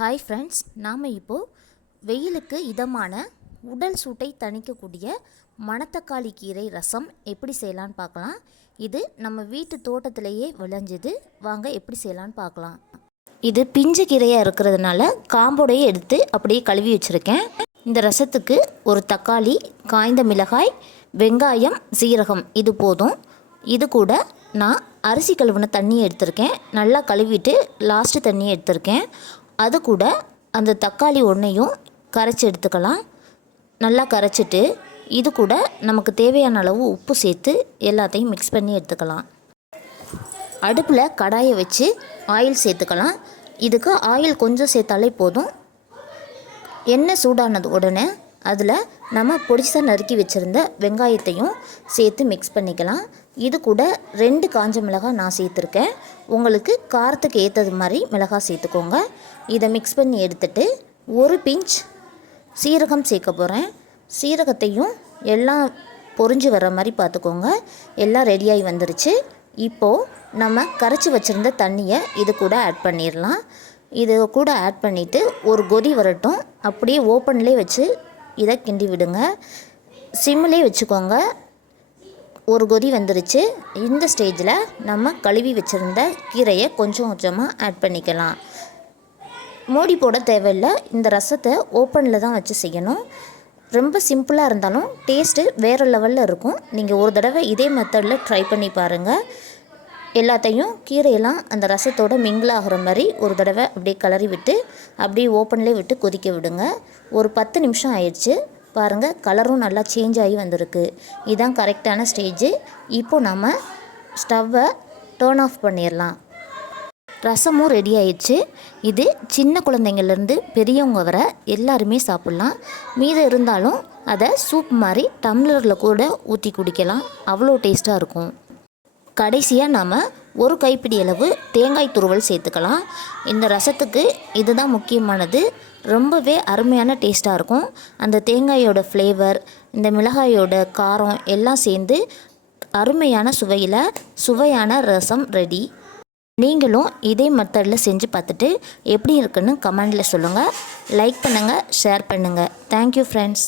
Hi friends நாம் இப்போது வெயிலுக்கு இதமான உடல் சூட்டை தணிக்கக்கூடிய மணத்தக்காளி கீரை ரசம் எப்படி செய்யலான்னு பார்க்கலாம். இது நம்ம வீட்டு தோட்டத்திலேயே விளைஞ்சது. வாங்க எப்படி செய்யலான்னு பார்க்கலாம். இது பிஞ்சு கீரையாக இருக்கிறதுனால காம்போடையே எடுத்து அப்படியே கழுவி வச்சுருக்கேன். இந்த ரசத்துக்கு ஒரு தக்காளி காய்ந்த மிளகாய் வெங்காயம் சீரகம் இது போதும். இது கூட நான் அரிசி கழுவுன தண்ணியை எடுத்திருக்கேன். நல்லா கழுவிட்டு லாஸ்ட்டு தண்ணியை எடுத்திருக்கேன். அது கூட அந்த தக்காளி ஒன்றையும் கரைச்சி எடுத்துக்கலாம். நல்லா கரைச்சிட்டு இது கூட நமக்கு தேவையான அளவு உப்பு சேர்த்து எல்லாத்தையும் மிக்ஸ் பண்ணி எடுத்துக்கலாம். அடுப்பில் கடாயை வச்சு ஆயில் சேர்த்துக்கலாம். இதுக்கு ஆயில் கொஞ்சம் சேர்த்தாலே போதும். எண்ணெய் சூடானது உடனே அதில் நம்ம பொடிசாக நறுக்கி வச்சுருந்த வெங்காயத்தையும் சேர்த்து மிக்ஸ் பண்ணிக்கலாம். இது கூட ரெண்டு காஞ்ச மிளகாய் நான் சேர்த்துருக்கேன். உங்களுக்கு காரத்துக்கு ஏற்றது மாதிரி மிளகாய் சேர்த்துக்கோங்க. இதை மிக்ஸ் பண்ணி எடுத்துட்டு ஒரு பிஞ்ச் சீரகம் சேர்க்க போகிறேன் சீரகத்தையும் எல்லாம் பொரிஞ்சு வர மாதிரி பார்த்துக்கோங்க. எல்லாம் ரெடியாகி வந்துருச்சு. இப்போது நம்ம கரைச்சி வச்சுருந்த தண்ணியை இது கூட ஆட் பண்ணிடலாம் இது கூட ஆட் பண்ணிவிட்டு ஒரு கொதி வரட்டும். அப்படியே ஓப்பன்லேயே வச்சு இதை கிண்டி விடுங்க. சிம்மிலே வச்சுக்கோங்க. ஒரு கொதி வந்துருச்சு. இந்த ஸ்டேஜில் நம்ம கழுவி வச்சுருந்த கீரையை கொஞ்சம் கொஞ்சமாக ஆட் பண்ணிக்கலாம். மூடி போட தேவையில்லை. இந்த ரசத்தை ஓப்பனில் தான் வச்சு செய்யணும். ரொம்ப சிம்பிளாக இருந்தாலும் டேஸ்ட்டு வேறு லெவலில் இருக்கும். நீங்கள் ஒரு தடவை இதே மெத்தடில் ட்ரை பண்ணி பாருங்கள் எல்லாத்தையும் கீரையெல்லாம் அந்த ரசத்தோட மிங்கிள் ஆகிற மாதிரி ஒரு தடவை அப்படியே கிளறி விட்டு அப்படியே ஓப்பன்லேயே விட்டு கொதிக்க விடுங்க. ஒரு பத்து நிமிஷம் ஆயிடுச்சு. பாருங்கள் கலரும் நல்லா சேஞ்ச் ஆகி வந்திருக்கு. இதுதான் கரெக்டான ஸ்டேஜு இப்போது நம்ம ஸ்டவ்வை டேர்ன் ஆஃப் பண்ணிடலாம். ரசமும் ரெடி ஆயிடுச்சு. இது சின்ன குழந்தைங்கள்லேருந்து பெரியவங்க வர எல்லாருமே சாப்பிட்லாம். மீதம் இருந்தாலும் அதை சூப் மாதிரி டம்ளரில் கூட ஊற்றி குடிக்கலாம். அவ்வளோ டேஸ்ட்டாக இருக்கும். கடைசியாக நாம் ஒரு கைப்பிடி அளவு தேங்காய் துருவல் சேர்த்துக்கலாம். இந்த ரசத்துக்கு இதுதான் முக்கியமானது. ரொம்பவே அருமையான டேஸ்ட்டாக இருக்கும். அந்த தேங்காயோட ஃப்ளேவர் இந்த மிளகாயோட காரம் எல்லாம் சேர்ந்து அருமையான சுவையில் சுவையான ரசம் ரெடி நீங்களும் இதே மெத்தடில் செஞ்சு பார்த்துட்டு எப்படி இருக்குன்னு கமெண்டில் சொல்லுங்கள் லைக் பண்ணுங்கள் ஷேர் பண்ணுங்கள் தேங்க்யூ ஃப்ரெண்ட்ஸ்